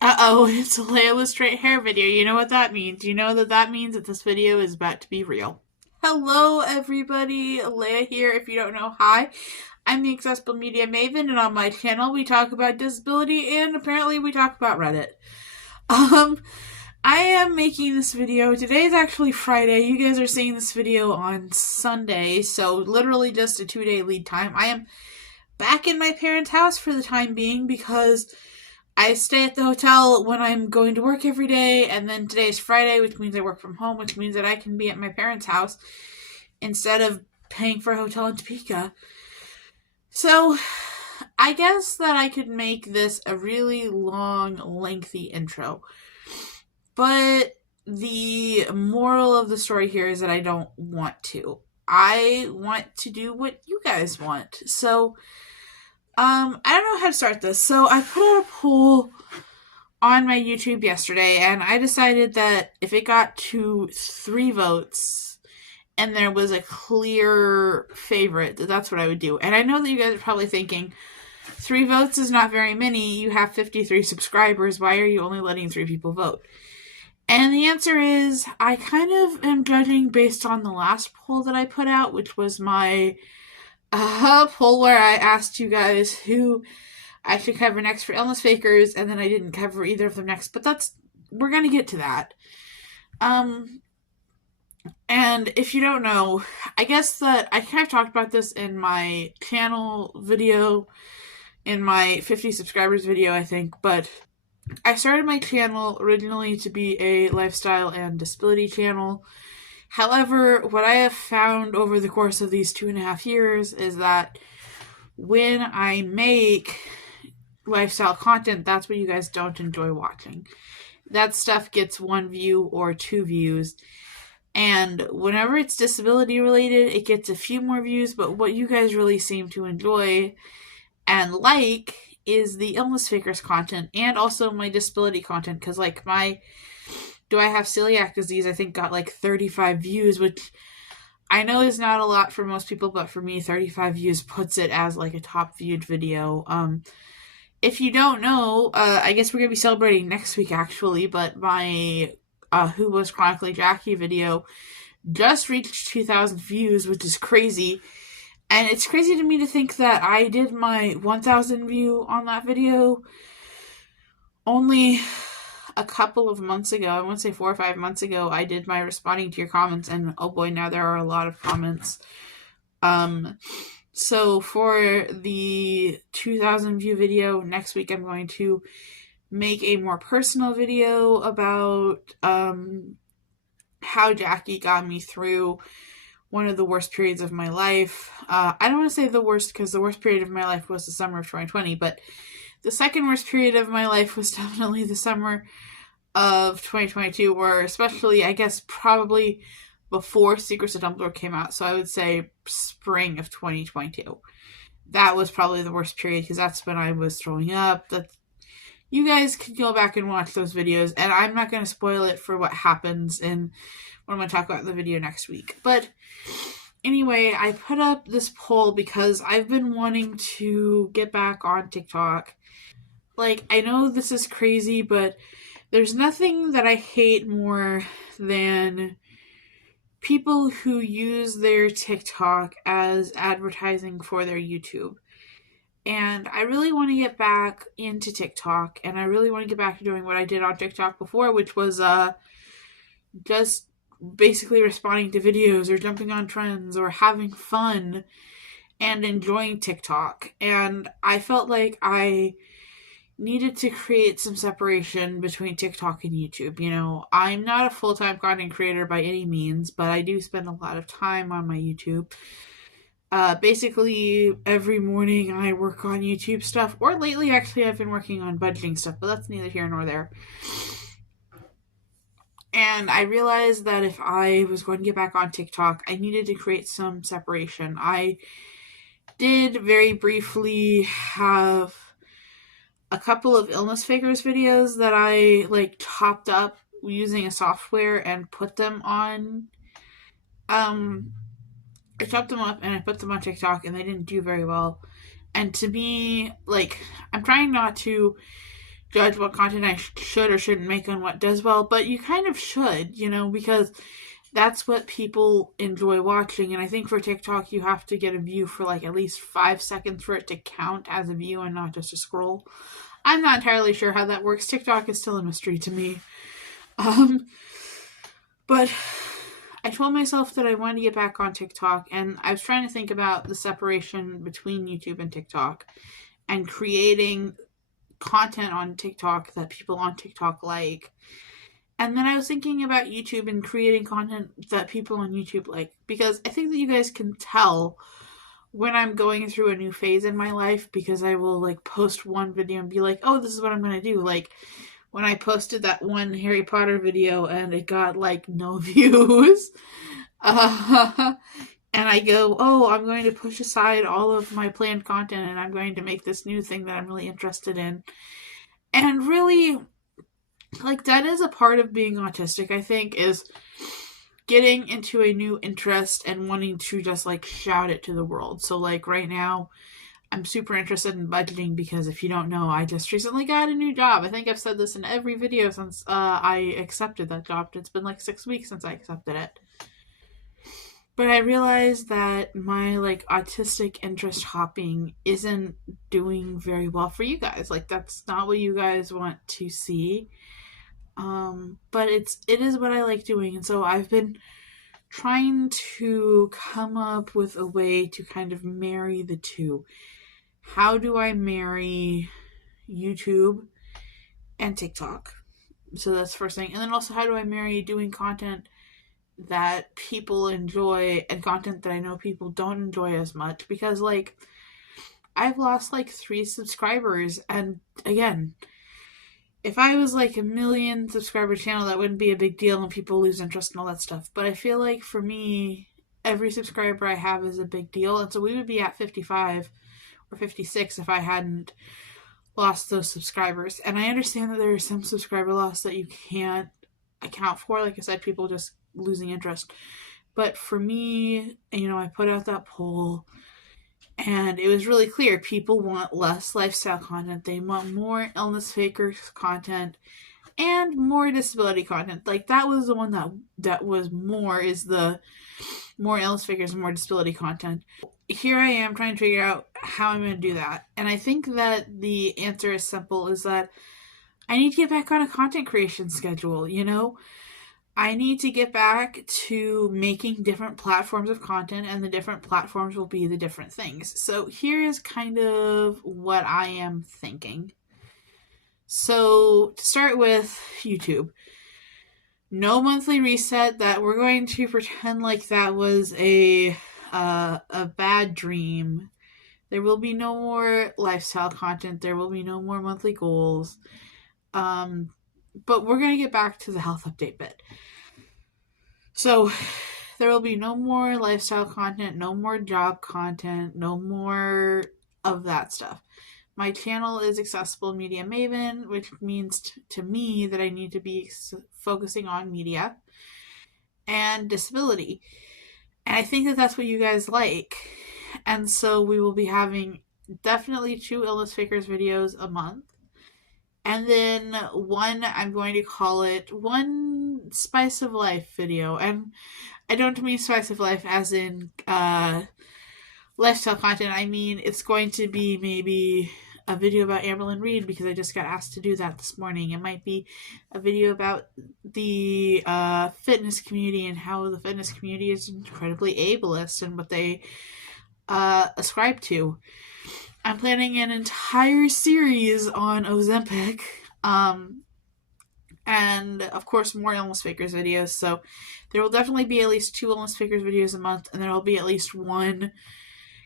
Uh-oh, it's a Layla straight hair video. You know what that means. You know that means that this video is about to be real. Hello, everybody. Leia here. If you don't know, hi. I'm the Accessible Media Maven, and on my channel we talk about disability, and apparently we talk about Reddit. Um, I am making this video. Today is actually Friday. You guys are seeing this video on Sunday, so literally just a 2-day lead time. I am back in my parents' house for the time being because I stay at the hotel when I'm going to work every day, and then today is Friday, which means I work from home, which means that I can be at my parents' house instead of paying for a hotel in Topeka. So, I guess that I could make this a really long, lengthy intro. But the moral of the story here is that I don't want to. I want to do what you guys want. So, I don't know how to start this. So I put out a poll on my YouTube yesterday, and I decided that if it got to 3 votes and there was a clear favorite, that's what I would do. And I know that you guys are probably thinking, 3 votes is not very many. You have 53 subscribers. Why are you only letting 3 people vote? And the answer is, I kind of am judging based on the last poll that I put out, which was my poll where I asked you guys who I should cover next for illness fakers, and then I didn't cover either of them next, but we're gonna get to that. And if you don't know, I guess that I kind of talked about this in my channel video, in my 50 subscribers video, I think, but I started my channel originally to be a lifestyle and disability channel. However, what I have found over the course of these 2.5 years is that when I make lifestyle content, that's what you guys don't enjoy watching. That stuff gets 1 view or 2 views. And whenever it's disability related, it gets a few more views, but what you guys really seem to enjoy and like is the illness fakers content and also my disability content, because like my Do I Have Celiac Disease, I think got like 35 views, which I know is not a lot for most people, but for me, 35 views puts it as like a top viewed video. If you don't know, I guess we're going to be celebrating next week actually, but my Who Was Chronically Jackie video just reached 2,000 views, which is crazy. And it's crazy to me to think that I did my 1,000 view on that video only a couple of months ago. I want to say 4 or 5 months ago. I did my responding to your comments, and oh boy, now there are a lot of comments. So for the 2,000 view video next week, I'm going to make a more personal video about how Jackie got me through one of the worst periods of my life. I don't want to say the worst, because the worst period of my life was the summer of 2020, but the second worst period of my life was definitely the summer of 2022, or especially, I guess, probably before Secrets of Dumbledore came out. So I would say spring of 2022. That was probably the worst period, because that's when I was throwing up. You guys can go back and watch those videos, and I'm not going to spoil it for what happens in what I'm going to talk about in the video next week. But anyway, I put up this poll because I've been wanting to get back on TikTok. Like, I know this is crazy, but there's nothing that I hate more than people who use their TikTok as advertising for their YouTube. And I really want to get back into TikTok, and I really want to get back to doing what I did on TikTok before, which was just basically responding to videos or jumping on trends or having fun and enjoying TikTok. And I felt like I needed to create some separation between TikTok and YouTube. You know, I'm not a full-time content creator by any means, but I do spend a lot of time on my YouTube. Basically, every morning I work on YouTube stuff, or lately, actually, I've been working on budgeting stuff, but that's neither here nor there. And I realized that if I was going to get back on TikTok, I needed to create some separation. I did very briefly have a couple of illness fakers videos that I like topped up using a software and put them on I chopped them up and I put them on TikTok, and they didn't do very well. And to me, like, I'm trying not to judge what content I should or shouldn't make on what does well, but you kind of should, because that's what people enjoy watching. And I think for TikTok, you have to get a view for like at least 5 seconds for it to count as a view and not just a scroll. I'm not entirely sure how that works. TikTok is still a mystery to me. But I told myself that I wanted to get back on TikTok, and I was trying to think about the separation between YouTube and TikTok and creating content on TikTok that people on TikTok like. And then I was thinking about YouTube and creating content that people on YouTube like, because I think that you guys can tell when I'm going through a new phase in my life, because I will like post one video and be like, oh, this is what I'm going to do. Like when I posted that one Harry Potter video and it got like no views. And I go, oh, I'm going to push aside all of my planned content and I'm going to make this new thing that I'm really interested in. And really, like, that is a part of being autistic, I think, is getting into a new interest and wanting to just, like, shout it to the world. So, like, right now, I'm super interested in budgeting because if you don't know, I just recently got a new job. I think I've said this in every video since I accepted that job. It's been like 6 weeks since I accepted it. But I realized that my, like, autistic interest hopping isn't doing very well for you guys. Like, that's not what you guys want to see. But it is what I like doing. And so I've been trying to come up with a way to kind of marry the two. How do I marry YouTube and TikTok? So that's the first thing. And then also, how do I marry doing content that people enjoy and content that I know people don't enjoy as much? Because, like, I've lost like 3 subscribers, and again, if I was like a 1 million subscriber channel, that wouldn't be a big deal and people lose interest and all that stuff. But I feel like for me, every subscriber I have is a big deal, and so we would be at 55 or 56 if I hadn't lost those subscribers. And I understand that there is some subscriber loss that you can't account for. Like I said, people just losing interest. But for me, I put out that poll and it was really clear people want less lifestyle content. They want more illness fakers content and more disability content. Like, that was the one that was more, is the more illness fakers and more disability content. Here I am trying to figure out how I'm going to do that. And I think that the answer is simple, is that I need to get back on a content creation schedule, I need to get back to making different platforms of content, and the different platforms will be the different things. So here is kind of what I am thinking. So to start with YouTube, no monthly reset. That we're going to pretend like that was a bad dream. There will be no more lifestyle content. There will be no more monthly goals. But we're going to get back to the health update bit. So there will be no more lifestyle content, no more job content, no more of that stuff. My channel is Accessible Media Maven, which means to me that I need to be focusing on media and disability. And I think that that's what you guys like. And so we will be having definitely 2 Illness Fakers videos a month. And then one, I'm going to call it one Spice of Life video. And I don't mean Spice of Life as in lifestyle content. I mean, it's going to be maybe a video about AmberLynn Reid, because I just got asked to do that this morning. It might be a video about the fitness community and how the fitness community is incredibly ableist and what they ascribe to. I'm planning an entire series on Ozempic, and of course more Illness Fakers videos. So there will definitely be at least 2 Illness Fakers videos a month, and there will be at least one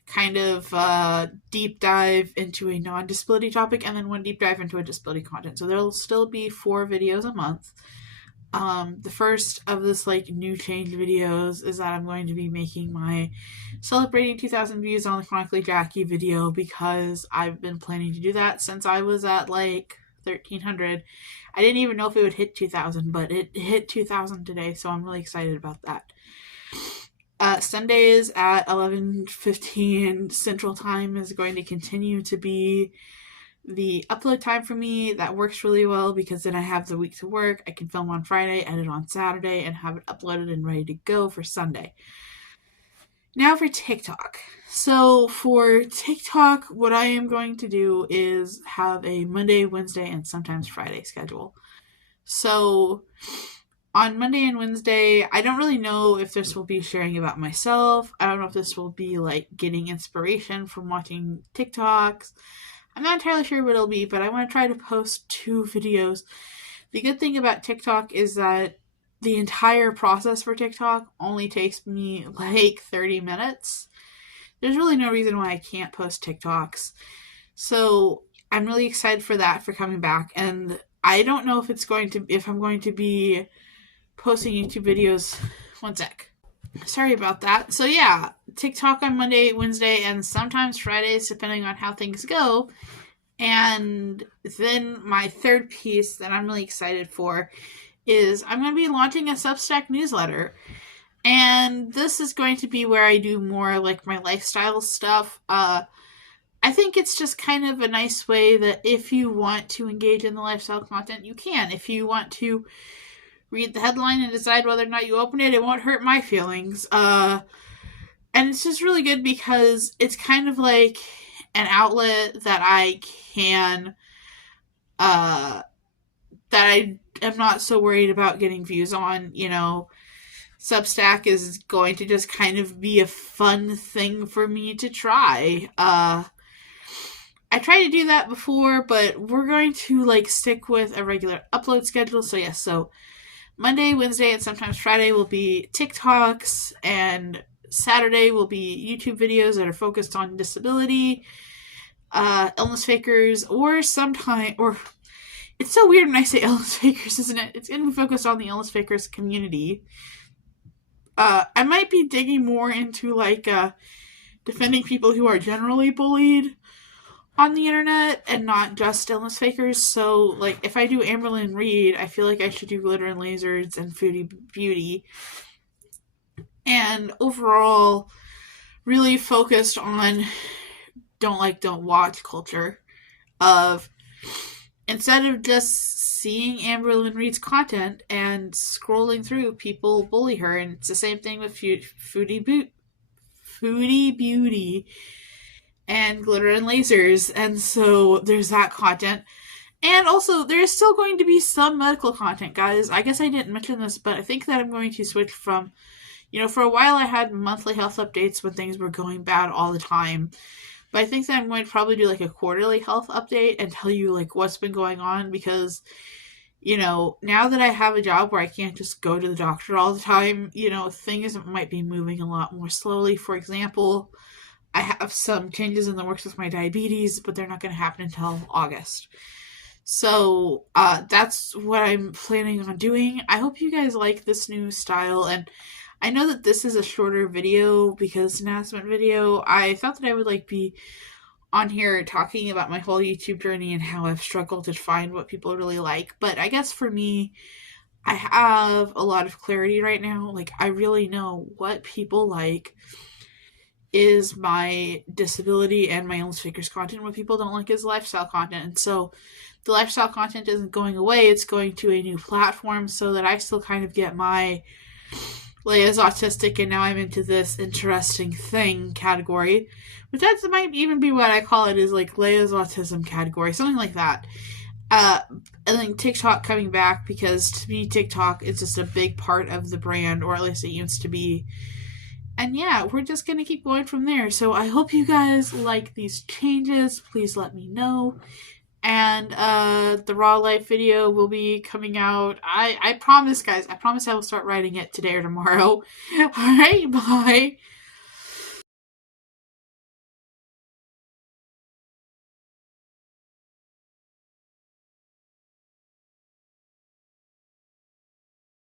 kind of deep dive into a non-disability topic, and then one deep dive into a disability content. So there will still be 4 videos a month. The first of this like new change videos is that I'm going to be making my celebrating 2,000 views on the Chronically Jackie video, because I've been planning to do that since I was at like 1,300. I didn't even know if it would hit 2,000, but it hit 2,000 today, so I'm really excited about that. Sundays at 11:15 Central Time is going to continue to be the upload time for me. That works really well because then I have the week to work. I can film on Friday, edit on Saturday, and have it uploaded and ready to go for Sunday. Now for TikTok. So for TikTok, what I am going to do is have a Monday, Wednesday, and sometimes Friday schedule. So on Monday and Wednesday, I don't really know if this will be sharing about myself. I don't know if this will be like getting inspiration from watching TikToks. I'm not entirely sure what it'll be, but I want to try to post 2 videos. The good thing about TikTok is that the entire process for TikTok only takes me like 30 minutes. There's really no reason why I can't post TikToks. So I'm really excited for that, for coming back. And I don't know if I'm going to be posting YouTube videos. One sec. Sorry about that. So yeah, TikTok on Monday, Wednesday, and sometimes Fridays, depending on how things go. And then my third piece that I'm really excited for is I'm going to be launching a Substack newsletter. And this is going to be where I do more like my lifestyle stuff. I think it's just kind of a nice way that if you want to engage in the lifestyle content, you can. If you want to read the headline and decide whether or not you open it, it won't hurt my feelings. And it's just really good because it's kind of like an outlet that I can, that I am not so worried about getting views on. You know, Substack is going to just kind of be a fun thing for me to try. I tried to do that before, but we're going to like stick with a regular upload schedule. So yes, so Monday, Wednesday, and sometimes Friday will be TikToks, and Saturday will be YouTube videos that are focused on disability, illness fakers, or it's so weird when I say illness fakers, isn't it? It's going to be focused on the illness fakers community. I might be digging more into like defending people who are generally bullied on the internet and not just illness fakers. So like if I do AmberLynn Reid, I feel like I should do Glitter and Lasers and Foodie Beauty. And overall, really focused on don't watch culture of, instead of just seeing AmberLynn Reid's content and scrolling through, people bully her. And it's the same thing with Foodie Beauty and Glitter and Lasers. And so there's that content. And also, there is still going to be some medical content, guys. I guess I didn't mention this, but I think that I'm going to switch from, for a while I had monthly health updates when things were going bad all the time. But I think that I'm going to probably do like a quarterly health update and tell you like what's been going on, because, now that I have a job where I can't just go to the doctor all the time, things might be moving a lot more slowly. For example, I have some changes in the works with my diabetes, but they're not going to happen until August. So that's what I'm planning on doing. I hope you guys like this new style, and I know that this is a shorter video because announcement video. I thought that I would be on here talking about my whole YouTube journey and how I've struggled to find what people really like. But I guess for me, I have a lot of clarity right now. I really know what people like is my disability and my illness fakers content. What people don't like is lifestyle content. And so the lifestyle content isn't going away. It's going to a new platform so that I still kind of get my Leia's autistic and now I'm into this interesting thing category, which that might even be what I call it, is Leia's autism category, something like that. And then TikTok coming back, because to me TikTok is just a big part of the brand, or at least it used to be. And yeah, we're just going to keep going from there. So I hope you guys like these changes. Please let me know. And the Raw Life video will be coming out. I promise, guys. I promise I will start writing it today or tomorrow. Alright, bye.